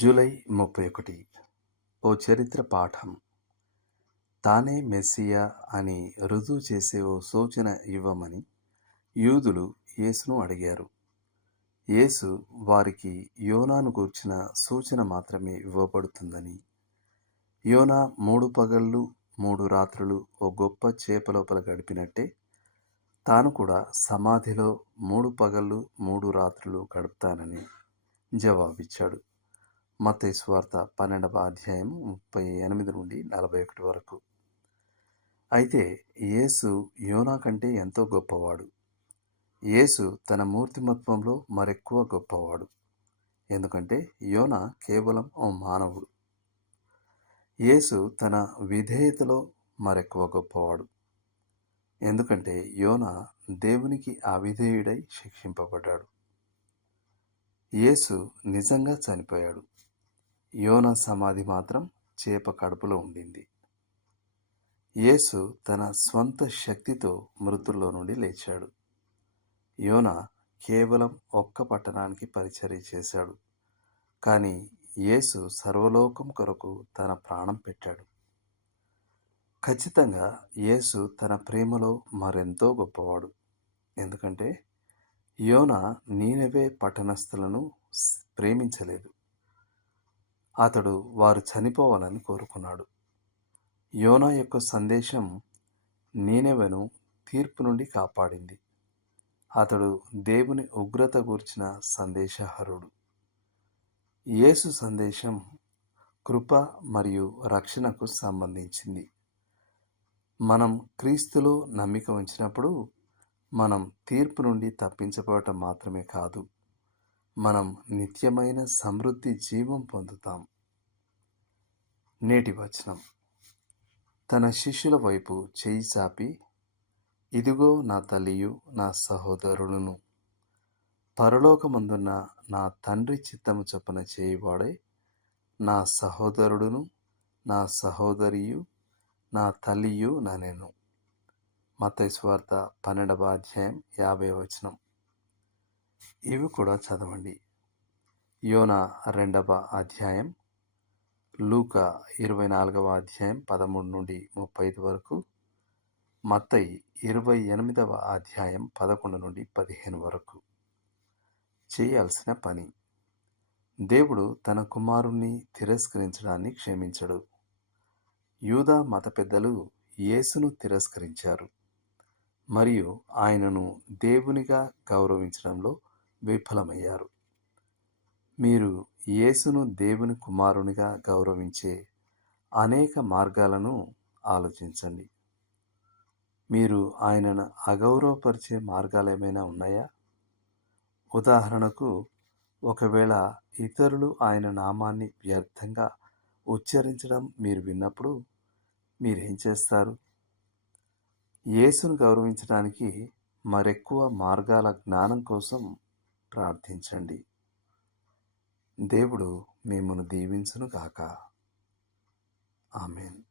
July ముప్పై ఒకటి ఓ చరిత్ర పాఠం. తానే మెస్సియా అని రుజువు చేసే ఓ సూచన ఇవ్వమని యూదులు యేసును అడిగారు. యేసు వారికి యోనాను గూర్చిన సూచన మాత్రమే ఇవ్వబడుతుందని. యోనా మూడు పగళ్ళు మూడు రాత్రులు ఓ గొప్ప చేప లోపల గడిపినట్టే తాను కూడా సమాధిలో మూడు పగళ్ళు మూడు రాత్రులు గడుపుతానని జవాబిచ్చాడు. మత్తయి పన్నెండవ అధ్యాయం ముప్పై ఎనిమిది నుండి నలభై ఒకటి వరకు. అయితే యేసు యోనా కంటే ఎంతో గొప్పవాడు. యేసు తన మూర్తిమత్వంలో మరెక్కువ గొప్పవాడు. ఎందుకంటే యోన కేవలం ఓ మానవుడు. యేసు తన విధేయతలో మరెక్కువ గొప్పవాడు. ఎందుకంటే యోన దేవునికి అవిధేయుడై శిక్షింపబడ్డాడు. యేసు నిజంగా చనిపోయాడు. యోన సమాధి మాత్రం చేప కడుపులో ఉండింది. యేసు తన స్వంత శక్తితో మృతుల్లో నుండి లేచాడు. యోన కేవలం ఒక్క పట్టణానికి పరిచర్య చేశాడు. కానీ యేసు సర్వలోకం కొరకు తన ప్రాణం పెట్టాడు. ఖచ్చితంగా యేసు తన ప్రేమలో మరెంతో గొప్పవాడు. ఎందుకంటే యోన నీనవే పట్టణస్థులను ప్రేమించలేదు. అతడు వారు చనిపోవాలని కోరుకున్నాడు. యోనా యొక్క సందేశం నీనెవెను తీర్పు నుండి కాపాడింది. అతడు దేవుని ఉగ్రత గూర్చిన సందేశహరుడు. యేసు సందేశం కృప మరియు రక్షణకు సంబంధించింది. మనం క్రీస్తులో నమ్మిక ఉంచినప్పుడు మనం తీర్పు నుండి తప్పించబడటం మాత్రమే కాదు మనం నిత్యమైన సమృద్ధి జీవం పొందుతాం. నేటి వచనం. తన శిష్యుల వైపు చేయి చాపి ఇదిగో నా తల్లియు నా సహోదరుడును. పరలోకమందున్న నా తండ్రి చిత్తము చొప్పున చేయువాడే నా సహోదరుడును నా సహోదరియు నా తల్లియు నా నేను. మత స్వార్థ పన్నెండవ అధ్యాయం యాభై వచనం. ఇవి కూడా చదవండి. యోన రెండవ అధ్యాయం లూక ఇరవై నాలుగవ అధ్యాయం పదమూడు నుండి ముప్పై ఐదు వరకు మత్తయి ఇరవై ఎనిమిదవ అధ్యాయం పదకొండు నుండి పదిహేను వరకు చేయాల్సిన పని. దేవుడు తన కుమారుణ్ణి తిరస్కరించడాన్ని క్షమించడు. యూదా మత పెద్దలు యేసును తిరస్కరించారు. మరియు ఆయనను దేవునిగా గౌరవించడంలో విఫలమయ్యారు. మీరు యేసును దేవుని కుమారునిగా గౌరవించే అనేక మార్గాలను ఆలోచించండి. మీరు ఆయనను అగౌరవపరిచే మార్గాలు ఏమైనా ఉన్నాయా? ఉదాహరణకు ఒకవేళ ఇతరులు ఆయన నామాన్ని వ్యర్థంగా ఉచ్చరించడం మీరు విన్నప్పుడు మీరేం చేస్తారు? యేసును గౌరవించడానికి మరెక్కువ మార్గాల జ్ఞానం కోసం ప్రార్థించండి. దేవుడు మిమ్మను దీవించును గాక ఆమెన్.